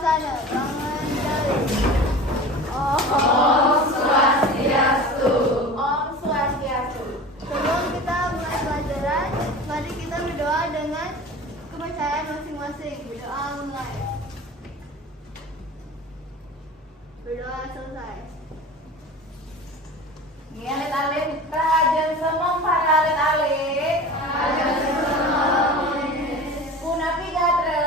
Suasana mengendali. Om Swastiastu. Om Swastiastu. Sebelum kita mulai pelajaran, mari kita berdoa dengan kepercayaan masing-masing. Berdoa mulai. Berdoa selesai. Alit-alit, rajan semong para alit-alit. Rajan semong. Punapi gadre.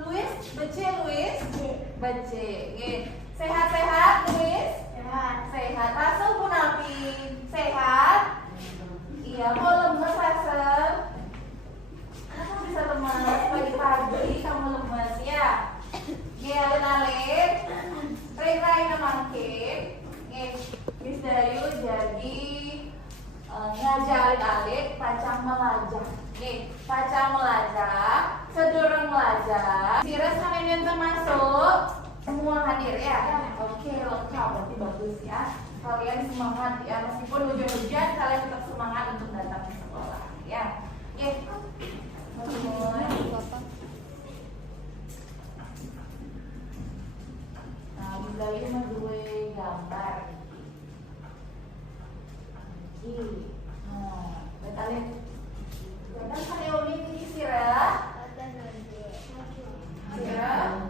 Luis, bece Luis. Bece. Sehat-sehat Luis. Sehat. Pasal Punapi. Sehat. Iya, kok lemes Pasal? Kamu bisa lemes pagi-pagi, kamu lemes ya. Alit-alit. Rai namangkin, Miss Dayu jadi ngajarin alit pacang melajah. Pacang melajah, sedurung melajah. Sires kalian termasuk semua hadir ya. Oke, lengkap berarti bagus ya. Kalian semangat ya, meskipun hujan-hujan kalian tetap semangat untuk datang ke sekolah ya. Nah, ini mah dua gambar. Nah, betalin. Jangan kali ini sirah. Sirah.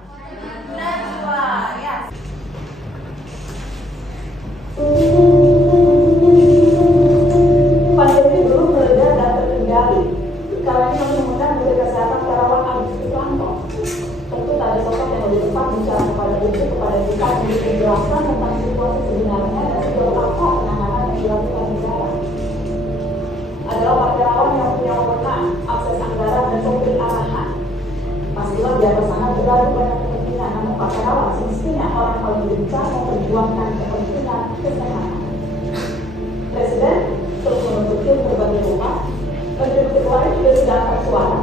Najwa ya. Pandemi belum mereda dan terkendali. Sekarang ini menemukan Menteri Kesehatan Terawan Agus Putranto. Tentu tak ada sosok yang lebih tepat bicara kepada kita untuk menjelaskan tentang situasi sebenarnya dan sejauh apa penanganan yang dilakukan negara. Adalah wartawan yang punya wewenang, akses anggaran dan sumber arahan. Pastilah di atas sana berlalu banyak kepentingan, namun Pak Terawan semestinya orang paling gencar memperjuangkan kepentingan kesehatan. Presiden terus membentuk tim berbagai rumah. Menteri lain juga sudah angkat suara.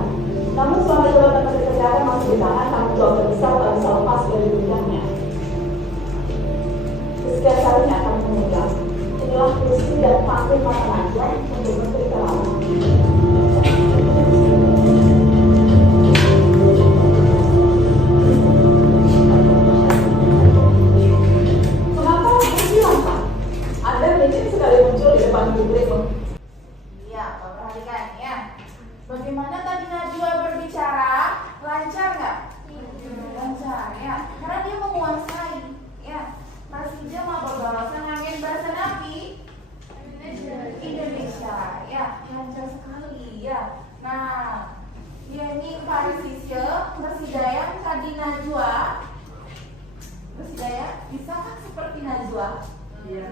Namun selama jabatan Menteri Kesehatan masih di tangan, tanggung jawab terbesar tak bisa lepas dari bidangnya. Sekian kalinya akan mengulang. Inilah kursi dan panggung masa Najwa untuk Menteri Terawan. Mengapa berjuang, Pak? Anda mungkin sekali muncul di depan publik. Iya, perhatikan ya. Bagaimana tadi Najwa berbicara? Lancar nggak? Lancar ya. Karena dia menguasai ya. Masih mau berbahasa ngangin bahasa Nabi Indonesia ya. Lancar sekali ya. Nah, dia ini Parisisya Persidayang tadi Najwa. Persidayang, bisakah seperti Najwa? Iya.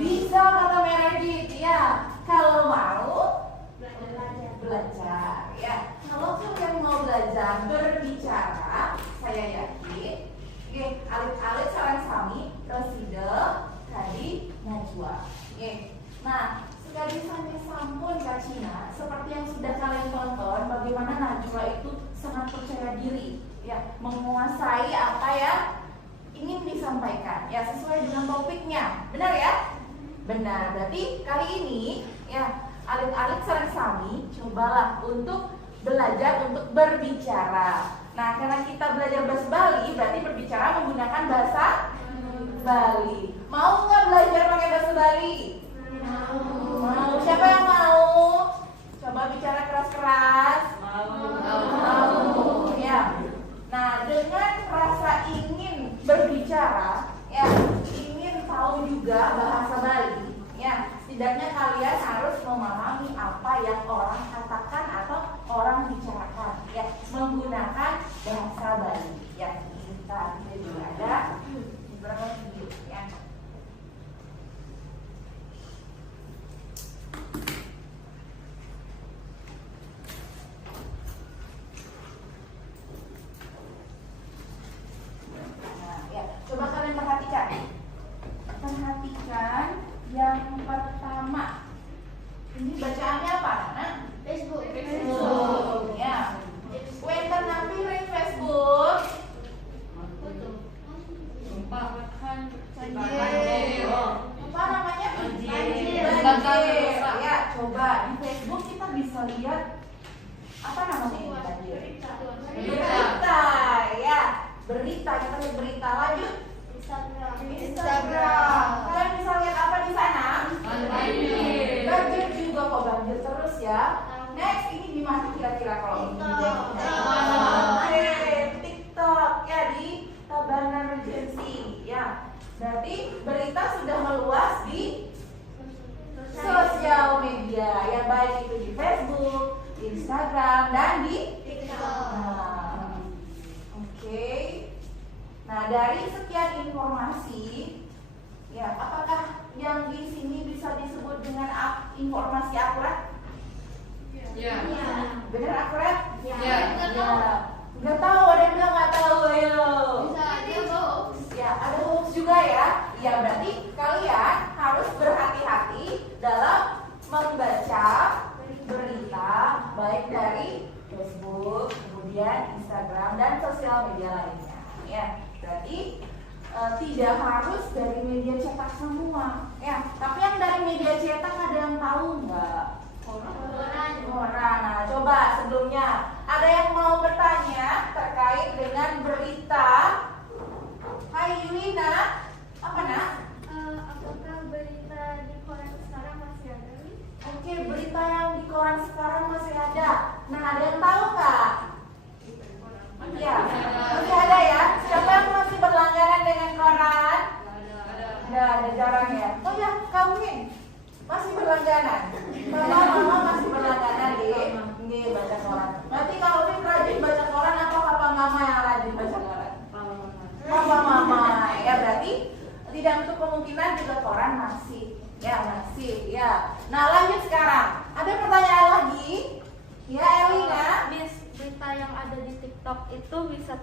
Bisa kata Meredith ya. Kalau mau belajar ya. Kalau kalian mau belajar berbicara, saya yakin alit-alit sarang sami resida tadi Najwa. Nah, sekali sampai sampun Kak Cina, seperti yang sudah kalian tonton bagaimana Najwa itu sangat percaya diri ya, menguasai apa ya ingin disampaikan ya, sesuai dengan topiknya. Benar ya? Benar. Berarti kali ini ya alit-alit sareng sami cobalah untuk belajar untuk berbicara. Nah, karena kita belajar bahasa Bali, berarti berbicara menggunakan bahasa Bali. Mau nggak belajar pakai bahasa Bali? Mau. Siapa yang mau? Coba bicara keras-keras. Mau. Ya. Nah, dengan rasa ingin berbicara, ya, ingin tahu juga bahasa Bali, ya, setidaknya kalian harus memahami apa yang orang katakan atau orang bicarakan, ya, menggunakan bahasa Bali. Ya, kita jadi ada beberapa video, ya. Nah, dari sekian informasi, ya, apakah yang di sini bisa disebut dengan informasi akurat? Ya. Benar akurat? Ya. Nggak tahu, ada yang bilang nggak tahu, ayo. Bisa aja hoax. Ya, ada hoax juga ya. Ya, berarti kalian harus berhati-hati dalam membaca berita baik dari Facebook, kemudian Instagram dan sosial media lainnya. Ya, berarti tidak harus dari media cetak semua. Ya, tapi yang dari media cetak ada yang tahu nggak? Orang. Nah, coba sebelumnya ada yang mau bertanya terkait dengan berita. Hai Yulina, apa nak? Apakah berita di koran sekarang masih ada? Oke, berita yang di koran sekarang masih ada. Nah, ada yang tahu nggak? Iya, masih ada ya. Siapa yang masih berlangganan dengan koran? Ada jarang ya. Oh ya, kamu nih masih berlangganan. Mama masih berlangganan di baca koran. Berarti kalau Vin rajin baca koran, apa papa mama yang rajin baca koran? Papa mama. Ya, berarti tidak untuk kemungkinan juga koran masih. Ya. Nah, lanjut sekarang. Ada pertanyaan lagi? Ya, Elina. Berita yang ada di TikTok itu bisa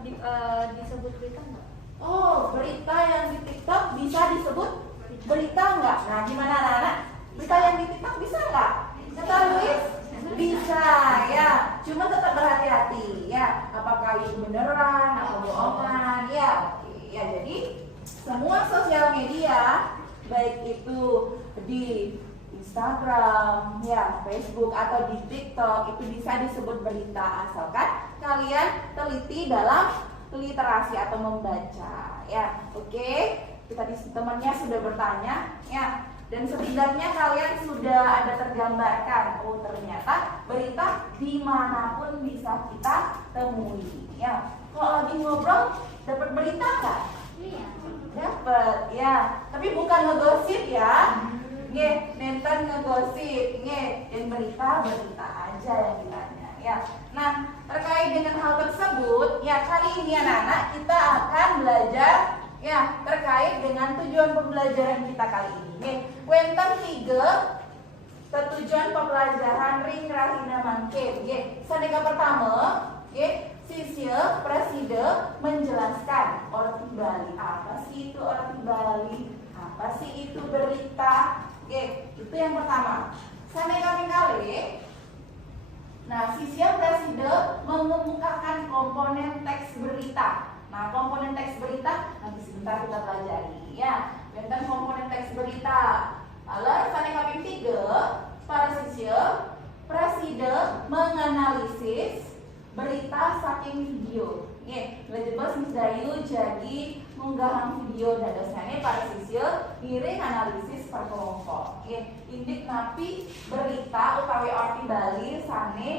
disebut berita nggak? Oh, berita yang di TikTok bisa disebut berita nggak? Nah, gimana anak-anak? Berita yang di TikTok bisa nggak? Kata Luis? Bisa, ya. Cuma tetap berhati-hati, ya. Apakah itu beneran atau bohongan? Ya, oke. Ya, jadi semua sosial media, baik itu di Instagram, ya, Facebook atau di TikTok, itu bisa disebut berita asalkan kalian teliti dalam literasi atau membaca, ya. Oke, tadi temannya sudah bertanya, ya, dan setidaknya kalian sudah ada tergambarkan, oh ternyata berita dimanapun bisa kita temui, ya. Kalau lagi ngobrol dapat berita nggak? Iya. Dapat, ya. Tapi bukan ngegosip ya. Nenten ngegosip, dan berita aja yang ditanya, ya. Nah, terkait dengan hal tersebut, ya, kali ini anak-anak kita akan belajar, ya, terkait dengan tujuan pembelajaran kita kali ini. Wenten 3 tujuan pembelajaran ring rahina mangke. Saneka pertama, sisya preside menjelaskan arti Bali. Apa sih itu arti Bali? Apa sih itu berita? Itu yang pertama. Saneka kali. Nah, sisya preside mengemukakan komponen teks berita. Nah, komponen teks berita nanti sebentar kita pelajari, ya. Tentang komponen teks berita. Lalu saneka 3 para sisya preside menganalisis berita saking video. Belajar bahasa Dayu jadi menggalang video dadosane para sisya ngiring analisis per kelompok. Indik napi berita utawi arti Bali sane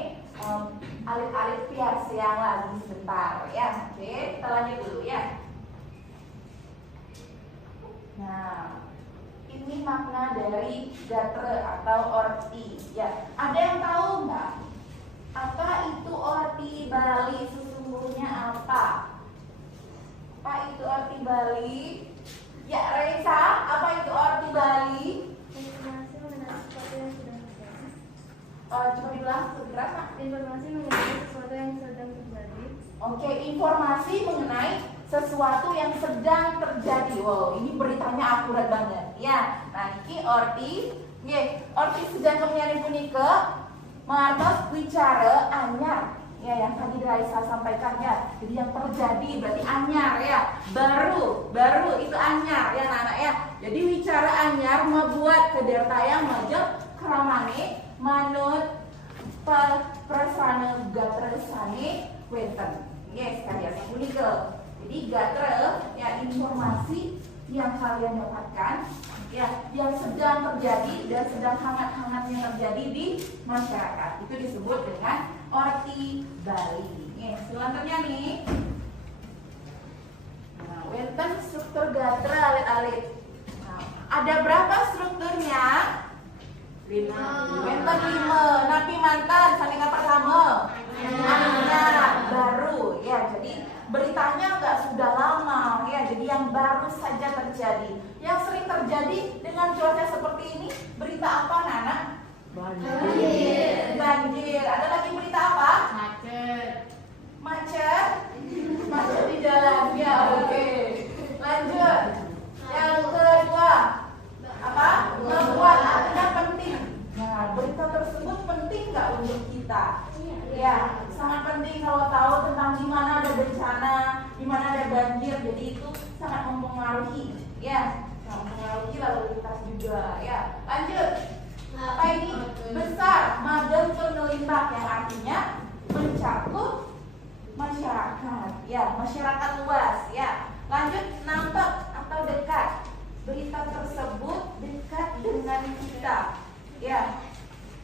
alit-alit piar siang lagi sebentar, ya. Oke, kita lanjut dulu, ya. Nah, ini makna dari gatre atau orti, ya. Ada yang tahu nggak? Apa itu arti Bali sesungguhnya apa? Apa itu arti Bali? Ya, Reisa, apa itu arti Bali? Informasi mengenai sesuatu yang sudah terjadi. Coba diulang keras, Mak. Informasi mengenai sesuatu yang sedang terjadi. Oke, informasi mengenai sesuatu yang sedang terjadi. Wow, ini beritanya akurat banget, ya. Nah, ini arti sedang kemnyari punika martos wicara anyar, ya, yang tadi Raisa sampaikan, ya. Jadi yang terjadi berarti anyar, ya. Baru itu anyar, ya anak-anak, ya. Jadi wicara anyar membuat kedertayang majok keramane manut persana gatresane wenten. Yes, kalian punika. Jadi gatre, ya, informasi yang kalian dapatkan, ya, yang sedang terjadi dan sedang hangat-hangatnya terjadi di masyarakat. Itu disebut dengan arti Bali. Selanjutnya nih. Nah, wenten struktur gatre alit-alit. Nah, ada berapa strukturnya? 5. Wenten 5. Napi mantan saneka pertama. Anyar, baru, ya. Jadi beritanya nggak sudah lama, ya. terjadi dengan cuaca seperti ini? Berita apa, Nana? Banjir. Banjir. Ada lagi berita apa? Macet. Macet. Macet di jalan. Ya, oke. Lanjut. Yang kedua, apa? Membuat, artinya penting. Nah, berita tersebut penting nggak untuk kita? Ya, sangat penting kalau tahu tentang di mana ada bencana, di mana ada banjir. Jadi itu sangat mempengaruhi, ya, mempengaruhi lalu lintas juga. Ya, lanjut. Apa ini? Besar, madem penelimbak, yang artinya mencakup masyarakat, ya, masyarakat luas, ya. Lanjut, nampak atau dekat. Berita tersebut dekat dengan kita, ya.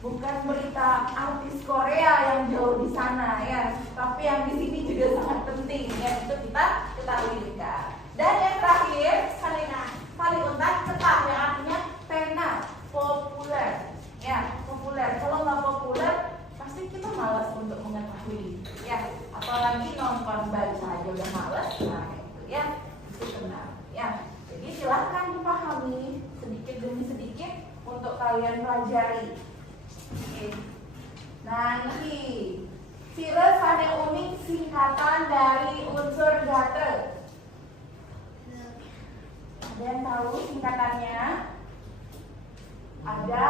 Bukan berita artis Korea yang jauh di sana, ya, tapi yang di sini juga sangat penting, ya, untuk kita ketahui dekat. Dan yang terakhir, paling untak, cepat, yang artinya pena, populer, ya, populer. Kalau nggak populer, pasti kita malas untuk mengetahui, ya. Apalagi nonton baca aja udah malas, nah itu, ya, itu benar, ya. Jadi silahkan dipahami sedikit demi sedikit untuk kalian pelajari. Oke. Nah ini virus sane unik singkatan dari unsur gate. Ada yang tahu singkatannya? Ada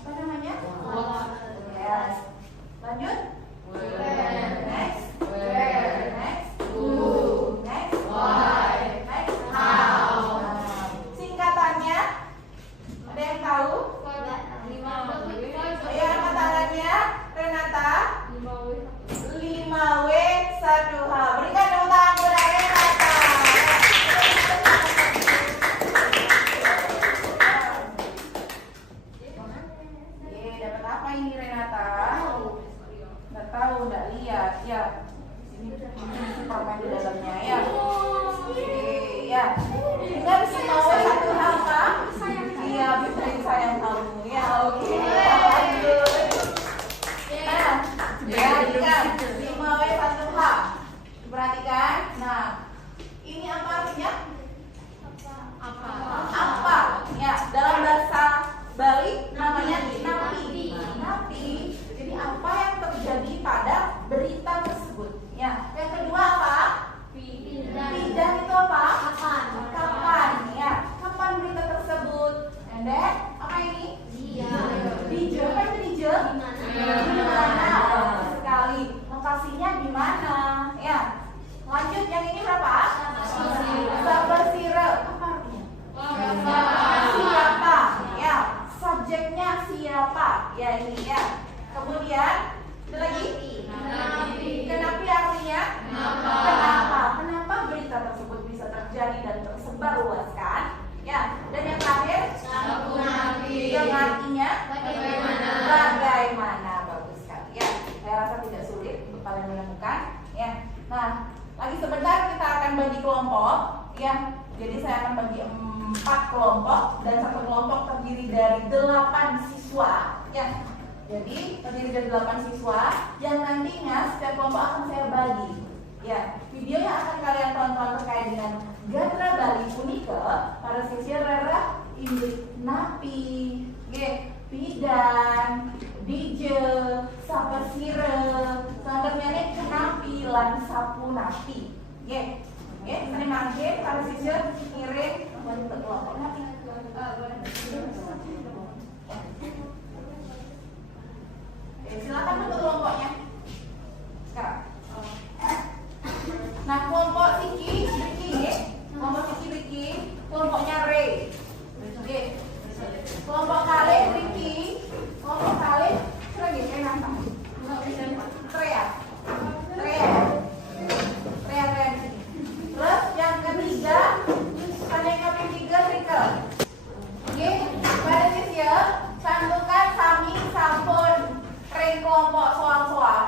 apa namanya? Yes. Lanjut. Next. Next. Who. Next. Why. Next. How. Singkatannya ada yang tahu? Ayo angkat tangannya, Renata. 5W1H. Berikan tepuk tangan kepada Renata. Dapat apa ini Renata? Nggak tahu, nggak lihat. Ya, ini permen di dalamnya, ya. Oke, ya. Dengan 5W1H apa? Iya, Fitri sayang kamu. Ya, oke. Lanjut. Ya, ingat 5W1H. Perhatikan. Nah, ini apa artinya? Apa? Ya, dalam bahasa Bali namanya napi. Napi. Jadi apa yang terjadi pada berita tersebut? Ya. Yang kedua apa? Pindah itu apa? Kapan? Ya. Kapan berita tersebut? And then, apa ini? Dije. Apa itu dije? Di mana? Bagus sekali. Lokasinya di mana? Ya. Lanjut, yang ini berapa? Sabasire. Apa artinya? Siapa? Ya. Subjeknya siapa? Ya, ini ya. Kemudian, ada lagi? Kenapa artinya? Kenapa? Kenapa berita tersebut bisa terjadi dan tersebar luaskan? Ya. Dan yang terakhir? Yang artinya? Bagaimana? Bagus sekali. Ya. Saya rasa tidak sulit untuk kalian menemukan. Ya. Nah, lagi sebentar kita akan bagi kelompok. Ya. Jadi saya akan bagi 4 kelompok dan satu kelompok terdiri dari 8 siswa. Ya. Jadi terdiri dari 8 siswa yang nantinya setiap kelompok akan saya bagi. Ya, video yang akan kalian tonton terkait dengan Gatra Bali Unike pada sesi rera induk napi, pidan, dije, sapasire, sangernya napi lan sapu napi. Ini mangke pada sesi ngirim untuk kelompok napi. Silakan bentuk kelompoknya sekarang. Nah, kelompok Siki, kelompok Siki, Riki, kelompoknya Re. Oke. Kelompok Khalid, Riki, kelompok Khalid, lagi Renata. Trea. Terus yang ketiga, ada yang ketiga Rika. Oke. Pada sisi ya, santukan sami sampun ring kelompok soal-soal.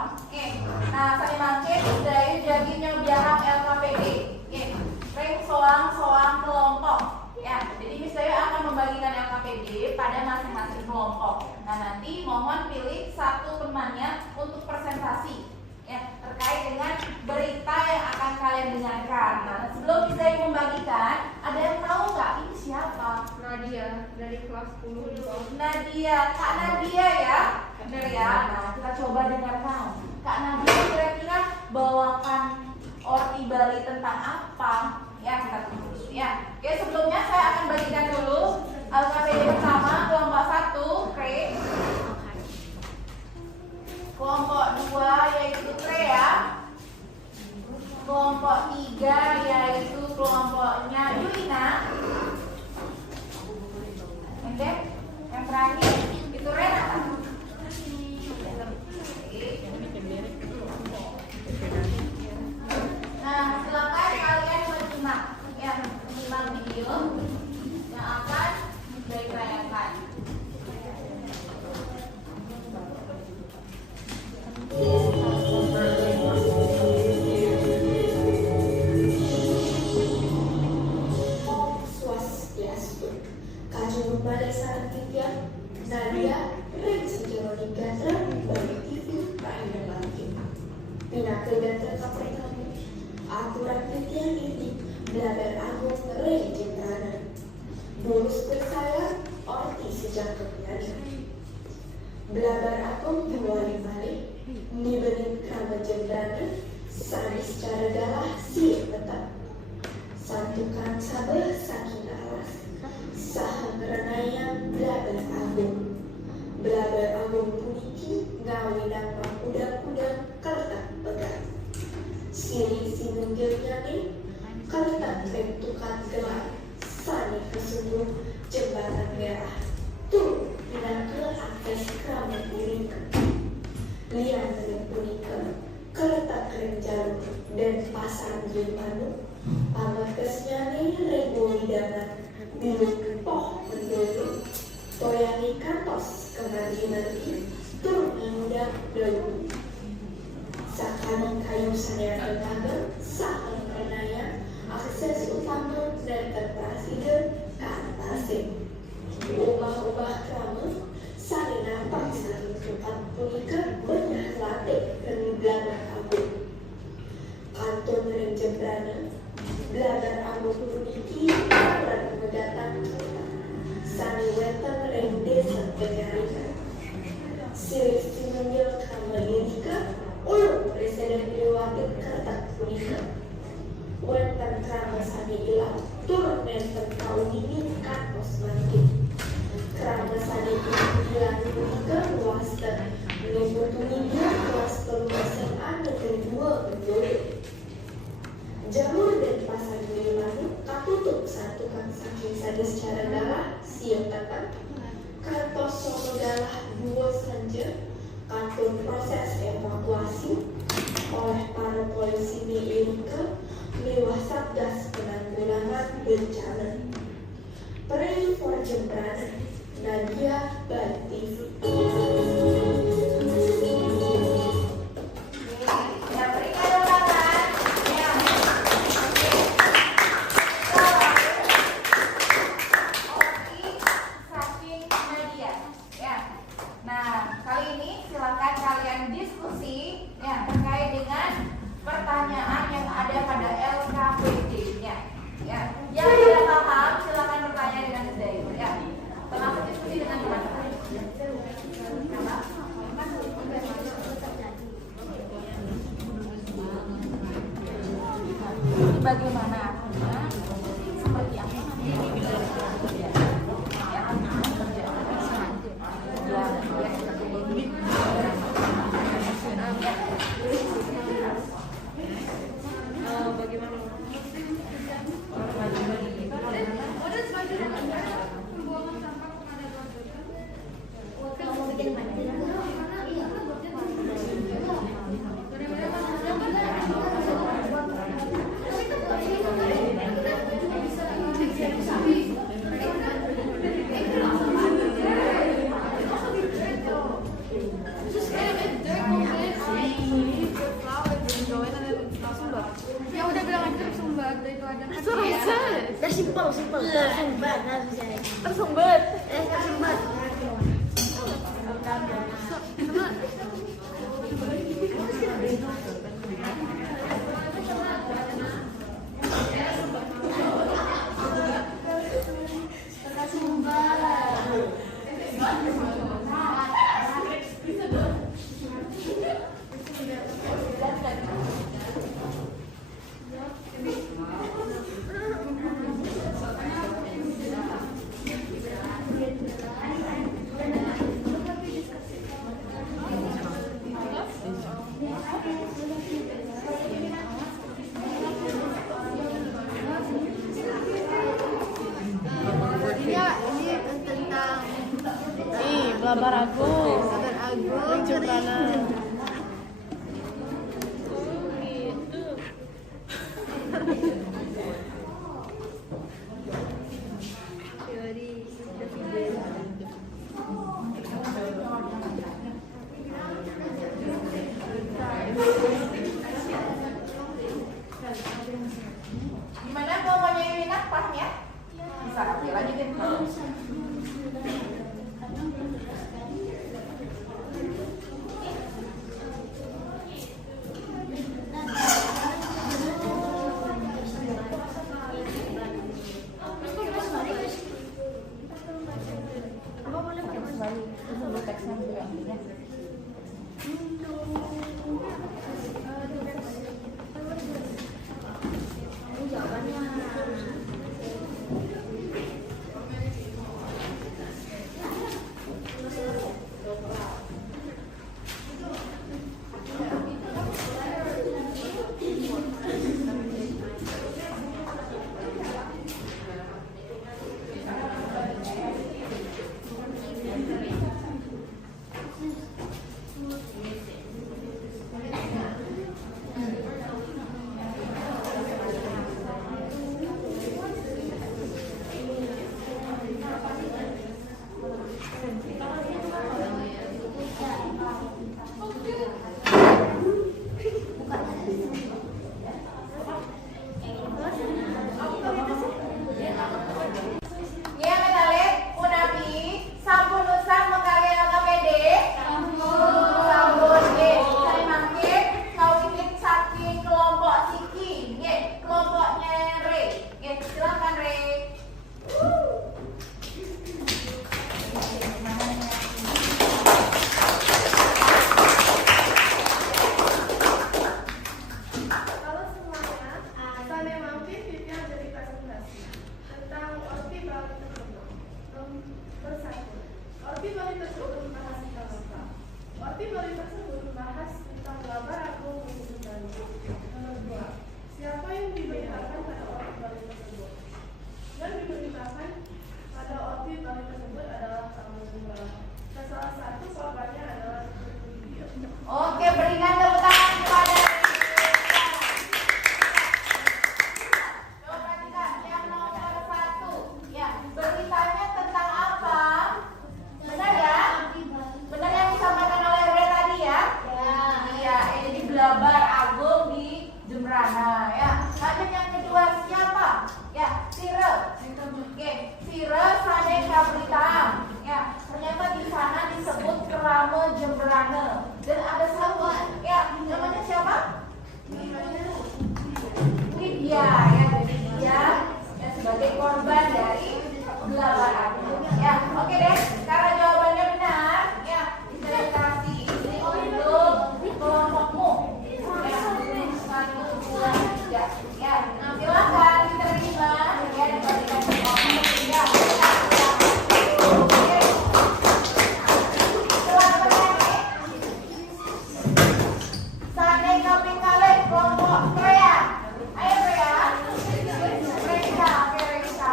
kelas 10 di bawah. Nadia, Kak Nadia ya, bener ya. Nah, kita coba dengarkan. Kak Nadia kira-kira bawakan Orti Bali tentang apa? Ya, kita tunggu dulu ya. Oke, sebelumnya saya akan bagikan dulu LKPD pertama, kelompok 1, Kre. Kelompok 2 yaitu Kre ya. Kelompok 3 yaitu kelompoknya Yuina. Oke, yang terakhir itu Renata. Nah, silakan kalian menyimak ya, menyimak video yang akan ditayangan. Om Swastiastu. Kajeng Balai Sarangkitian, Nadia, Reng Sejawani Gatra, Bagi TV, Rahim Lagi. Pinaka Gatra Kapre Kamu, Aturan Kitian ini, Belajar Agung Reng Jentrana. Bulus bersayang, Orti sejak kepiana. Belajar Agung Buwari Balik, Niberin Krama Jentrana, Sanis cara galah si petang. Santukan sabar saking alas, saham renayang Belajar Agung. Belajar Agung puniki ngawinang udang-udang kertak pegang. Siri sinunggil nyane, kertak bentukan gelar, sani kesungguh jembatan merah. Tuh pinangkel akses krama punika. Lian sering punika, kertak keren jarum dan pasang jempanu. Pamekesnya nih rego hidangan, bilu poh mendulu. Toyani kantos kemari-mari, turun muda dulu. Sakani kayu sadar tetangga, saking renaya, akses utama dan terpresiden ke atasnya. Ubah-ubah krama, saling nampak saling tempat punika banyak latih dan belakang agung. Kanton dan jembrana, Belajar Agung puniki dan mendatang kita. Sani wetan reng desa penyarikan. Siri sinunggil kama lirika, ulung presiden dilewati kertak punika. Wetan krama sani ilang, turun nenten kau ini katos mangkit. Krama sani ilang punika luaster, menimbutuhi dia luaster masing ada kedua penduduk. Jalur dan pasar Gilimanuk katutup satu kan saking sada secara darah siap datang. Kantos sono dalah dua saja kantor proses evakuasi oleh para polisi Milika lewat Satgas Penanggulangan Bencana. Pray for Jembrana, Nadia Bantif. Bagaimana seperti apa Ya udah bilang aja tersumbat itu ada. Tersimpel, tersumbat, Tersumbat. tersumbat. Tersumbat. Labar Agung. Labar Agung. Jembrana. Teori presiden. Gimana kelompoknya Yuyina? Paham ya? Bisa, oke lanjutin. Oke, berikan tepuk tangan kepada coba perhatikan yang nomor 1. Ya, beritanya tentang apa? Benar ya? Benar yang disampaikan oleh Bre tadi ya? Iya, ini di Blabar Agung di Jembrana ya. Lanjut yang kedua siapa? Ya, Sire. Oke, Sire Sane Kabritam. Ya, ternyata di sana disebut Kerama Jembrana. Dan ada satu ya, namanya siapa? Widya ya, Widya ya, sebagai korban dari Blabar Agung. Ya, oke deh. Karena jawabannya benar, ya bisa dikasih ini untuk kelompokmu. Ya, 1, 2, 3. Ya, silakan diterima. Ya, diberikan kelompok. Ya. Sane Kaping Kale kelompok Korea. Ayo Korea. Reza, oke Reza.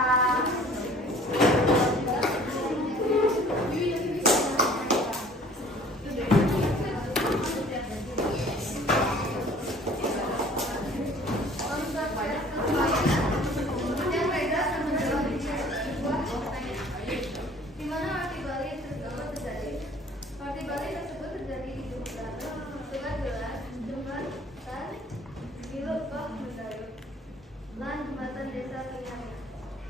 Di mana arti Bali tersebut terjadi? Arti Bali tersebut terjadi di Jembrana, Sungai Gelas, Jembatan Biluk Bak Mendayung, dan Jembatan Desa Kenyanya.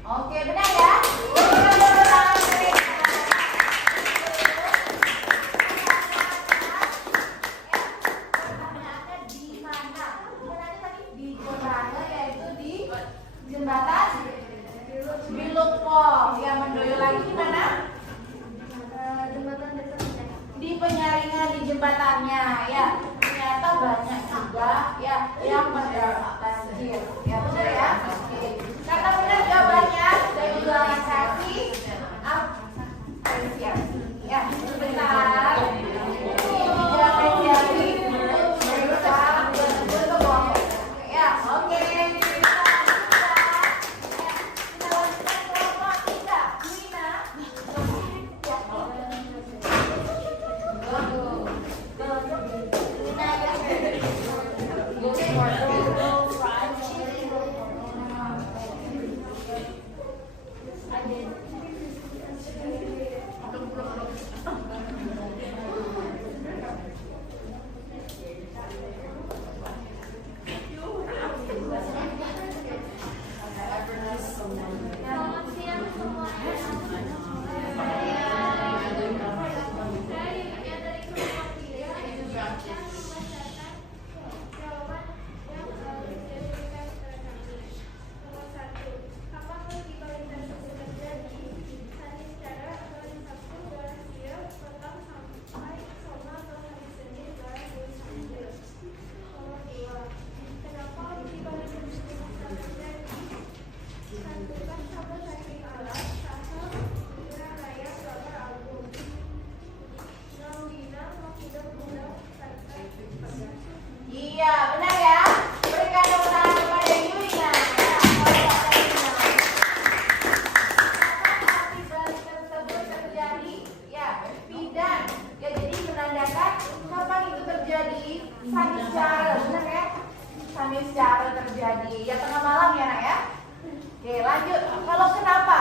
Oke, benar ya? Berikan tepuk tangan untuk Reza. Pertanyaannya di mana? Pertanyaannya tadi di Jembrana, yaitu di Jembatan Bilukpo. Yang mendoyo lagi di mana? Jembatan Desa Kenyanya. Di penyaringan di jembatannya ya. Ternyata banyak juga ya yang terdampak banjir. Ya benar ya? Oke. Karena benar jawabannya, saya juga akan kasih apresiasi. Ya, sebentar. Ini apresiasi berusaha untuk kelompok. Ya, oke. Kita lanjutkan kelompok 3. Wina. Saniscara, benar ya? Saniscara terjadi. Ya tengah malam ya nak ya. Oke lanjut. Kalau kenapa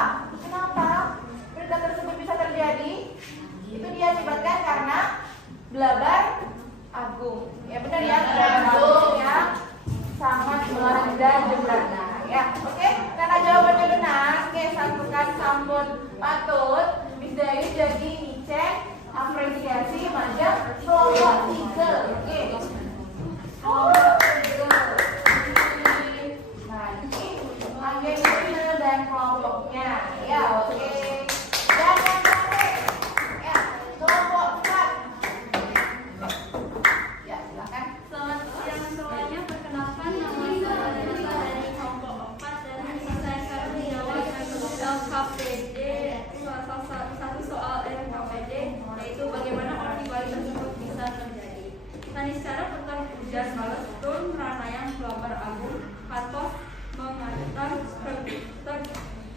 berita tersebut bisa terjadi? Itu diakibatkan karena blabar agung. Ya benar ya, blabar agung yang sangat melanda jembrana. Ya, oke. Karena jawabannya benar, oke, satukan sambut patut. Miss Dayu jadi ngecek apresiasi majang kelompok 3. Oke. Kelompok 3. Nah, ini agenda dan kelompoknya. Ya, oke. Dan yang terakhir, ya, kelompok 4. Ya, silakan. Selamat siang semuanya. Perkenalkan nama saya Nisa dari kelompok 4 dan saya akan menjawab LKPD. Salah satu soal LKPD yaitu bagaimana arti balik tersebut bisa terjadi. Saniscara putar hujan balas turun Ranayang Blabar Agung kantos mengajukan struktur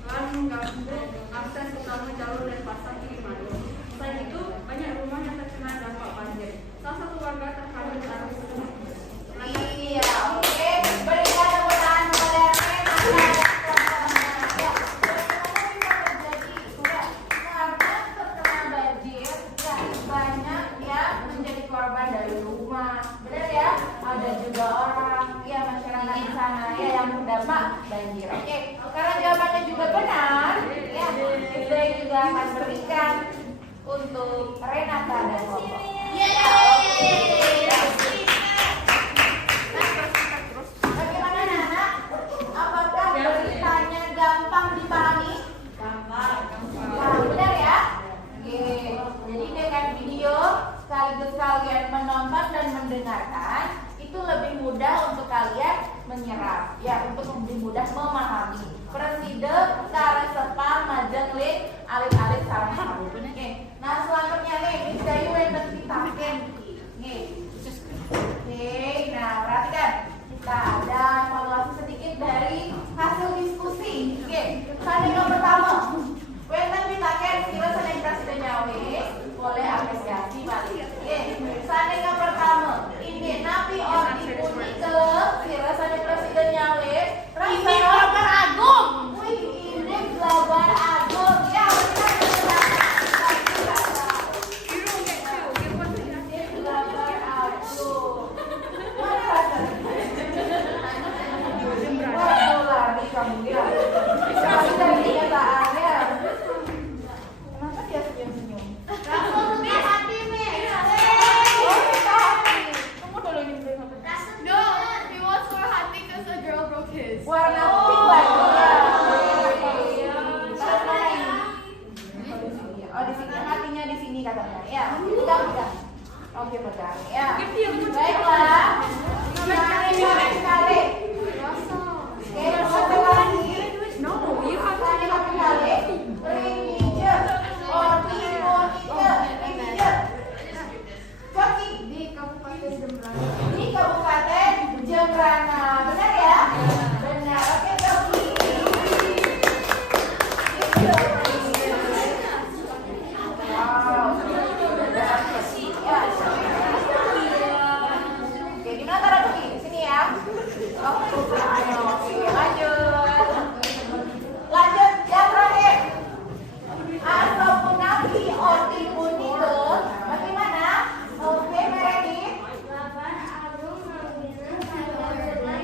lan mengganggu akses utama jalur dan pasar Gilimanuk. Selain itu banyak rumah yang terkena dampak banjir. Salah satu warga terkandung arus sungai. Iya, oke. Berikan tepuk tangan kepada Rena dan teman-temannya. Ya, bagaimana bisa terjadi? Ya, karena terkena banjir, ya banyak yang menjadi korban dari rumah. Benar ya? Ada juga orang, ya masyarakat di sana ya yang terdampak banjir. Oke, karena jawabannya juga benar, ya saya juga akan berikan untuk Renata dan kelompoknya. Bagaimana Nana? Apakah beritanya gampang dipahami? Gampang. Benar ya? Oke. Jadi dengan video sekaligus kalian menonton dan mendengarkan itu lebih mudah untuk kalian menyerap, ya untuk lebih mudah memahami. Preside, Karesepan, Majeng, Lin, alit-alit sarang sarung. Oke. Nah selanjutnya nih, Miss Dayu yang ditaken. Nih. Oke, nah perhatikan. Kita ada evaluasi sedikit dari hasil diskusi. Oke, saling yang pertama. Wenten ditaken, sila saling presiden nyawe, boleh apresiasi balik. Oke, saling yang pertama. Ini napi ordi punike, sila saling presiden nyawe. Ini Blabar Agung. Wih, ini Blabar Agung. Ya, Blabar Agung. Mana rasanya? Waduh, lari kamu ya. Masih dari kenyataannya. Kenapa dia senyum-senyum? Langsung lebih hati nih. Oh, kita hati. Tunggu dulu ini beli satu. No, he wants more hati because the girl broke his. Warna pink lagi ya. Oh di sini hatinya di sini katanya ya. Pegang. Oke pegang ya. Baiklah. Kalian sekali. Oke satu lagi. Satu kali. Ringijer. Orti monitor. Ringijer. Coki. Di Kabupaten Jembrana. Di Kabupaten Jembrana. Benar ya? Benar. Oke Coki. Wow. Oke, gimana taruh Coki? Di sini ya. Oke, lanjut. Lanjut yang terakhir. Asopunaki orti punike. Bagaimana? Oke, Meredith. Blabar Agung membina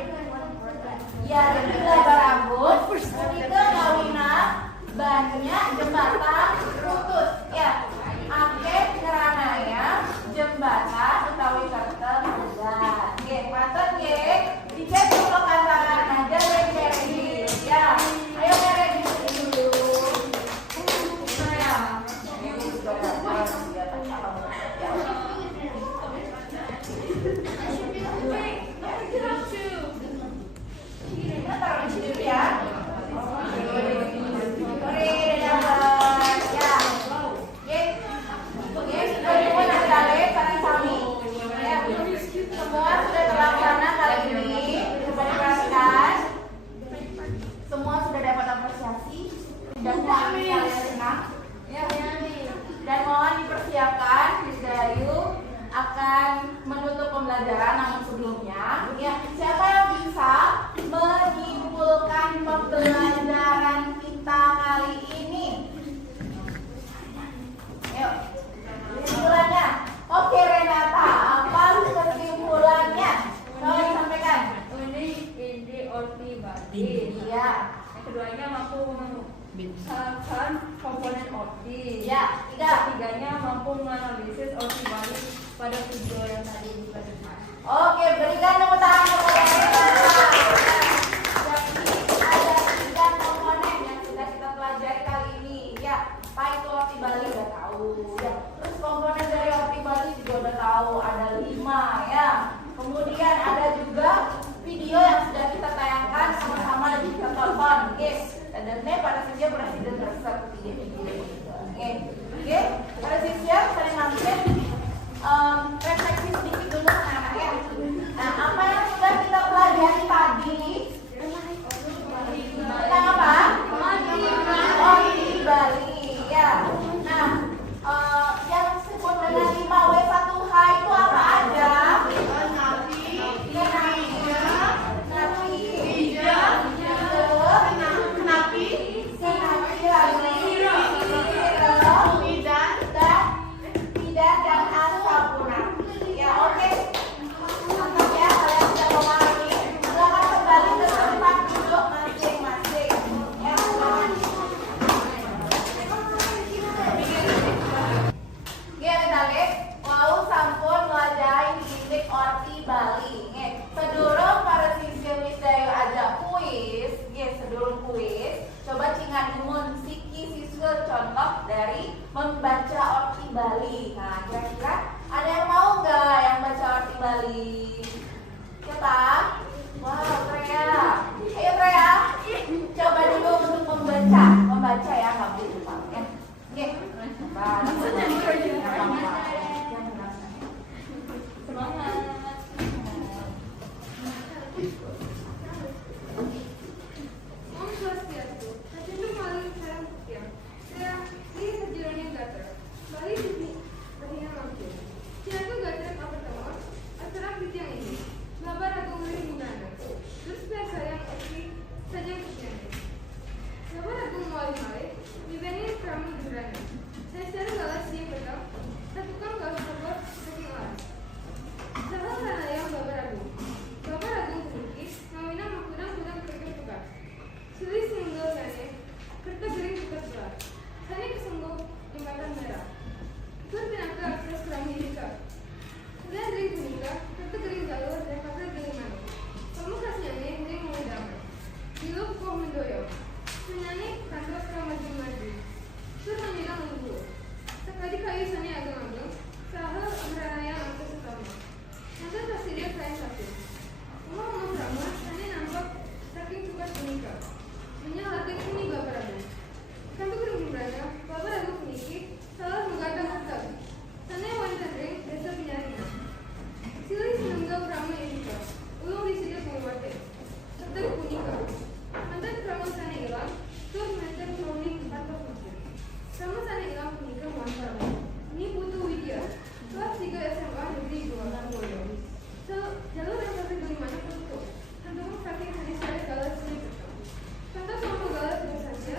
Ya, jadi Blabar Agung. Punike ngawina banyak jembatan putus. Ya, akeh keranaya jembatan utawi kertem boga. Oke, patut ye. Dicek dulu kantangan aja Meredith. Ya, ayo Meredith dulu. Semua sudah terlaksana kali ini. Coba diperhatikan. Semua sudah dapat apresiasi dan kalian senang. Ya, dan mohon dipersiapkan Miss Dayu akan menutup pembelajaran namun sebelumnya, ya siapa yang bisa menyimpulkan pembelajaran kita kali ini? Yuk, kesimpulannya. Oke Renata, apa kesimpulannya? Coba sampaikan. Ini orti balik. Iya. Yang keduanya mampu mengusahakan komponen orti. Ya, tiga. Ketiganya mampu menganalisis orti balik pada video yang tadi dipresentasikan. Oke, berikan tepuk tangan kepada Renata. Jadi ada 3 komponen yang sudah kita pelajari kali ini. Ya, apa itu orti Bali udah tahu. Ya, terus komponen dari orti Bali juga udah tahu. Ada 5 ya. Kemudian ada juga video yang sudah kita tayangkan sama-sama kita tonton. Oke, dan pada sisnya presiden seperti video ini. Oke, pada sisnya saya mampir refleksi sedikit dulu anak-anak ya. Nah, apa yang sudah kita pelajari tadi? Tentang apa? Orti Bali ya. Nah, yang disebut dengan 5W1H itu apa aja? Membaca orti Bali. Nah, kira-kira ada yang mau nggak yang baca orti Bali? Siapa? Wow, Treya. Ayo Treya, coba dulu untuk membaca ya, nggak boleh lupa ya. Oke. Semangat. Om Swastiastu. Hacendo paling sarang putih. Saya ini sejurusnya gater. Bali ini bagian mampir. Siapa gater apa pertama? Acara yang ini. Babar agung dari Minanda. Terus saya yang oke saja kepiannya. Babar agung mulai dibanding kami berani. Saya secara galas yang betul. Satukan galas babar saking alas. Salah sana yang babar agung. Babar agung sedikit. Mawina makudang berkepukar. Sulit singgul sana. Kerta gering buka suara. Sana kesungguh jembatan merah. Tur pinaka akses kerami hika. Sudah dari kunika, kerta gering jalur dan kata gering mano. Kamu kasihnya gering mulai damai. Diluk kau mendoyo. Senyanyi kantor keramajin maju. Tur menila menunggu. Sekali kayu sana agak-agak. Saha meraya angka utama. Nanti pasti dia kain satu. Umum ramah, sana nampak saking suka kunika. Menyalati kini bapak ragu. Kantu kering berada, bapak ragu kuniki, salah menggadang asal. Sana wanita kering, desa penyarina. Silih senenggau ramai ini. Ulung disini penguate. Serta kunika. Mantan krama sana hilang, terus mantan kronik tanpa kunci. Krama sana hilang kunika mantan. Ini butuh widya. Kelas 3 SMA negeri 2 Tamboyo. Jalur yang sampai dari mana tutup. Tentu kaki hadis saya galas ini betul. Kata sama galas saja.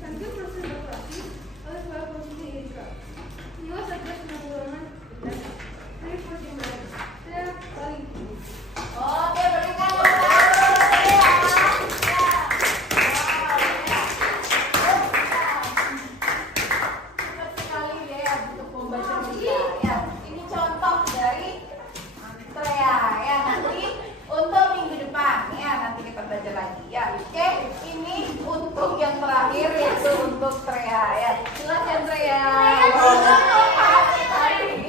Tentu proses operasi oleh sebuah posisi Erika. Nyawa satgas penanggulangan bencana. Dari posisi mereka. Saya paling tinggi. Oke, berikan tepuk tangan. Cepat sekali ya untuk membaca dia. Ya, ini contoh dari Treya ya. Nanti untuk minggu depan ya, nanti kita belajar lagi ya. Oke, ini untuk yang terakhir yaitu untuk Treya ya. Silakan Treya.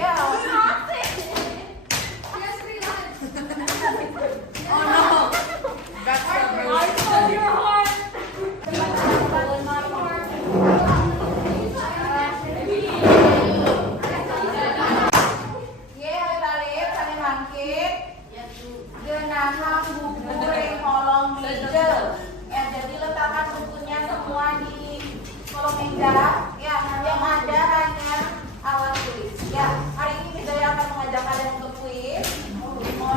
Ya. Yes, relax. Oh no. That's the I told your heart. Genahang buku ring kolong meja. Ya, jadi letakkan bukunya semua di kolong meja. Ya, yang ada hanya alat tulis. Ya, hari ini saya akan mengajak kalian untuk kuis. Mohon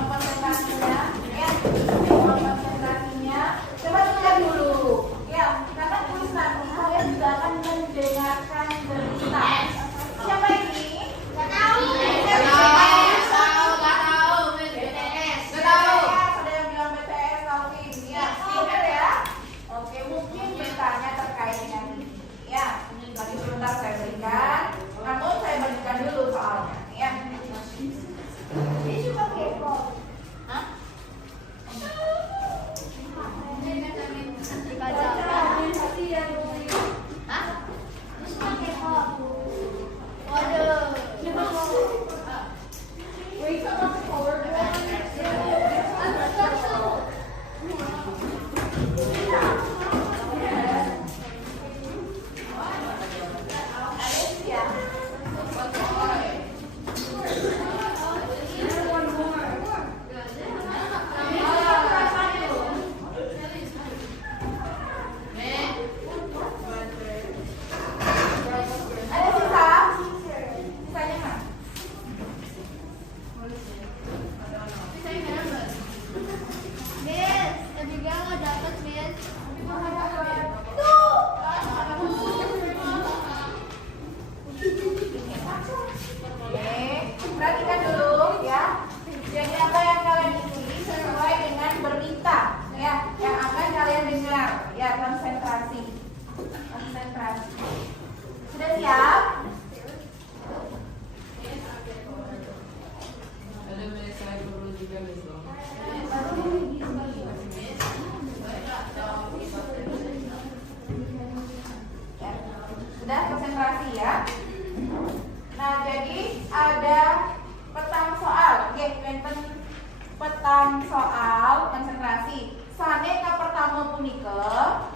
petang soal konsentrasi. Sane ka pertama punika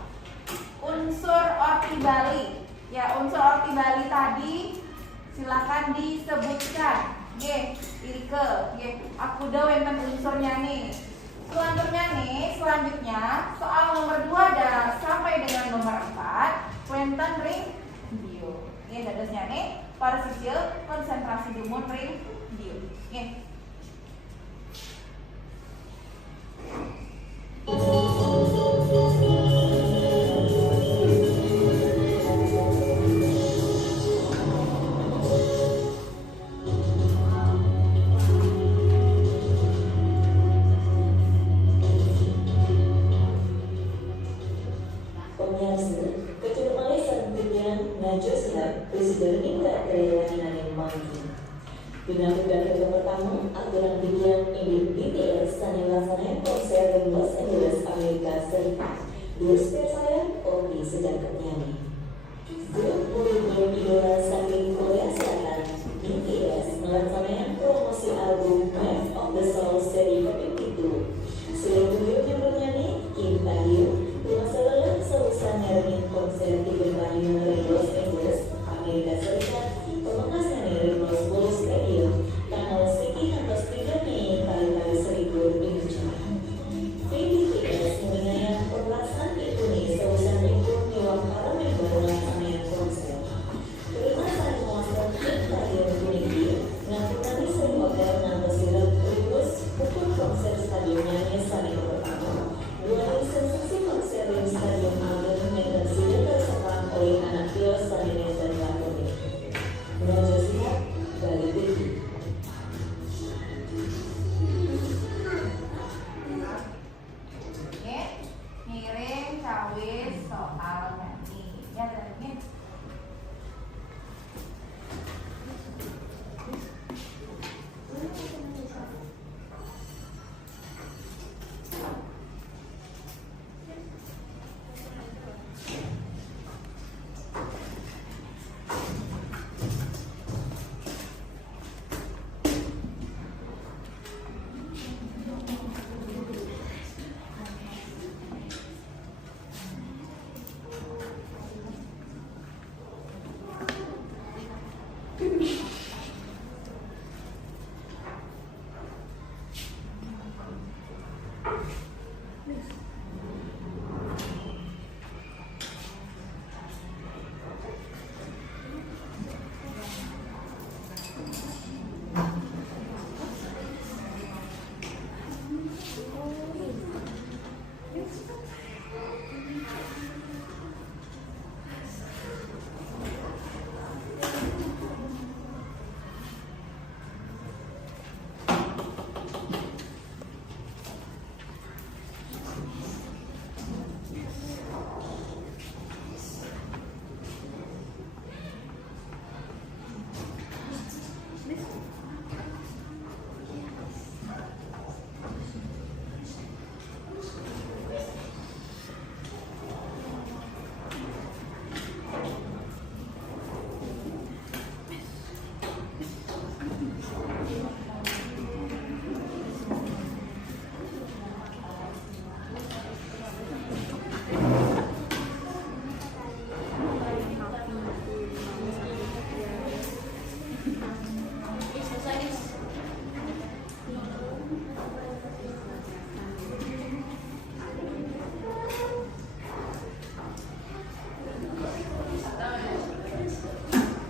unsur orti Bali. Ya, unsur orti Bali tadi silakan disebutkan. Nggih, Irike, nggih. Aku udah wenten unsurnya nih. Selanjutnya soal nomor 2 sampai dengan nomor 4 wenten ring video. Nggih, dadosnya nih parsisil konsentrasi dumun ring video. Nggih. Presiden Indra Trianani Manggi. Dengan pidato pertama, aturan bidian induk BTS Sanillasana konser di Los Angeles, Amerika Serikat. Dua saya Oki sedang bernyanyi. Grup boyband idola saking Korea Selatan, BTS melaksanakan promosi album Wave of the Soul seri ke-7. Selain beliaunya bernyanyi, Kim Taehyung masa lalu selesai ngeramin konser di Bengayu dari Los Angeles, Amerika Serikat, pemangkasan dari Los Bulls Stadium, tanggal sekian 3 Mei kali-kali 1000 BTS mengenai perlasan itu nih selesai itu nyuap para member melaksanakan konser. Perlasan konser kita yang bunyi melakukan sering hotel nangis terus pukul konser stadionnya saling pertama. Dua sensasi konser di stadion modern yang sudah tersepak oleh anak Tio Sanines dan Lakonik. Menurut siap dari Budi. Oke, ngiring cawis soal nyanyi. Ya, dan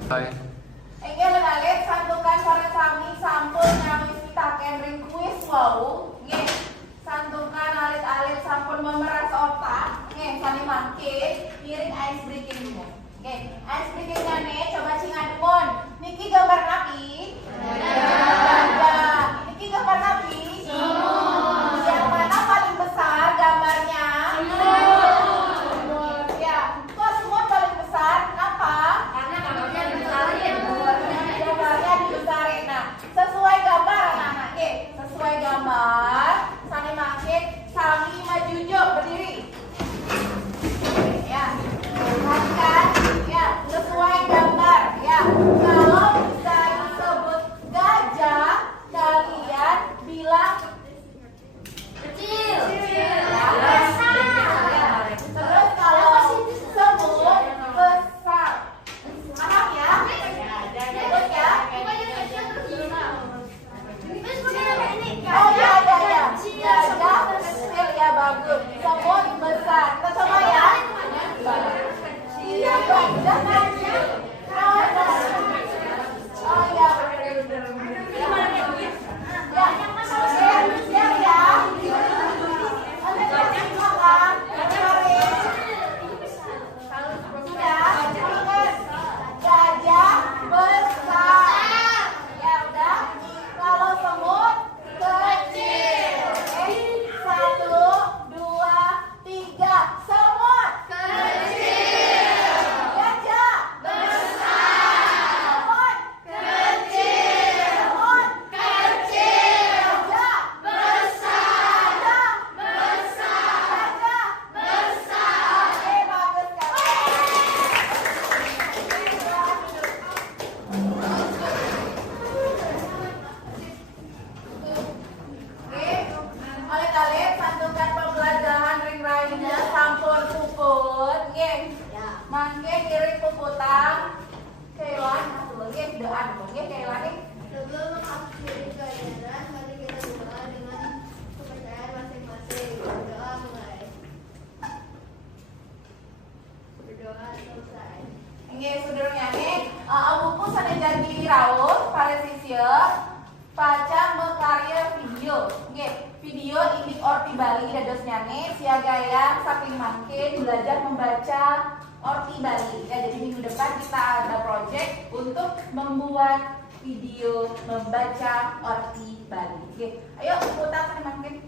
Hai. Engke lenalit santukan para sami sampun nyawis pitaken ring kuis wau. Nggih. Santukan alit-alit sampun memeras otak. Nggih, sami mangke miring ice breaking dulu. Nggih, ice breaking ngene coba cingadepun. Niki gambar napi? Gajah. Niki gambar napi? Semut. Yang mana paling besar gambarnya? Semut. Ya, kok semut paling besar? Kenapa? Gambarnya dibesarin. Nah, sesuai gambar anak-anak. Oke, sesuai gambar. Sami makin, sami majujo berdiri. Ya, perhatikan. Ya, sesuai gambar. Ya, kalau bisa disebut gajah, kalian bilang Kecil. Ya. Terus kalau semut besar. Paham ya? Terus ya? Oh ya. Gajah kecil ya, bagus. Semut besar. Kita coba ya. Iya, gajah kecil. Oh ya, bener. Ya. Sudah. Ingat, gajah besar. Ya udah. Kalau semut kecil. Oke. 1, 2, 3. Semut kecil. Gajah besar. Semut kecil. Semut kecil. Gajah besar. Gajah besar. Gajah besar. Oke, bagus Oke, alit-alit santukan pembelajaran ring raihnya sampur puput. Oke, mangke kiri puputan. Kelan, oke, doa dulu. Oke, kelan nih. Sebelum mengakhiri pelajaran, mari kita berdoa dengan kepercayaan masing-masing. Berdoa mulai. Berdoa selesai. Oke, saudara nih, buku sana jadi raut, paresisya, baca berkarya video. Oke, video ini orti Bali dados nyane, siagaya saking mangke belajar membaca orti Bali. Ya, jadi minggu depan kita ada project untuk membuat video membaca orti Bali. Oke, ayo putar sana mangke.